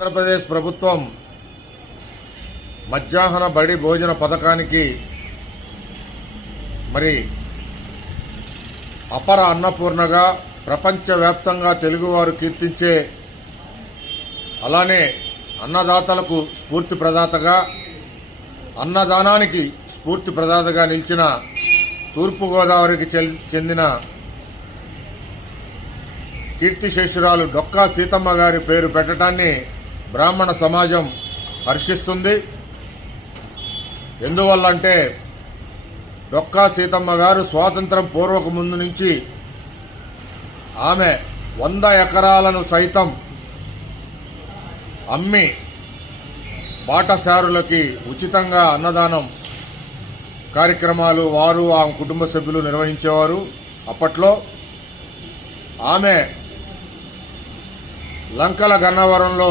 ఆంధ్రప్రదేశ్ ప్రభుత్వం మధ్యాహ్న బడి భోజన పథకానికి మరి అపర అన్నపూర్ణగా ప్రపంచవ్యాప్తంగా తెలుగువారు కీర్తించే, అలానే అన్నదాతలకు స్ఫూర్తి ప్రదాతగా, అన్నదానానికి స్ఫూర్తి ప్రదాతగా నిలిచిన తూర్పుగోదావరికి చెందిన కీర్తిశేషురాలు డొక్కా సీతమ్మ గారి పేరు పెట్టడాన్ని బ్రాహ్మణ సమాజం హర్షిస్తుంది. ఎందువల్లంటే డొక్కా సీతమ్మ గారు స్వాతంత్రం పూర్వక ముందు నుంచి ఆమె 100 ఎకరాలను సైతం అమ్మి బాటసారులకి ఉచితంగా అన్నదానం కార్యక్రమాలు వారు ఆమె కుటుంబ సభ్యులు నిర్వహించేవారు. అప్పట్లో ఆమె లంకల గన్నవరంలో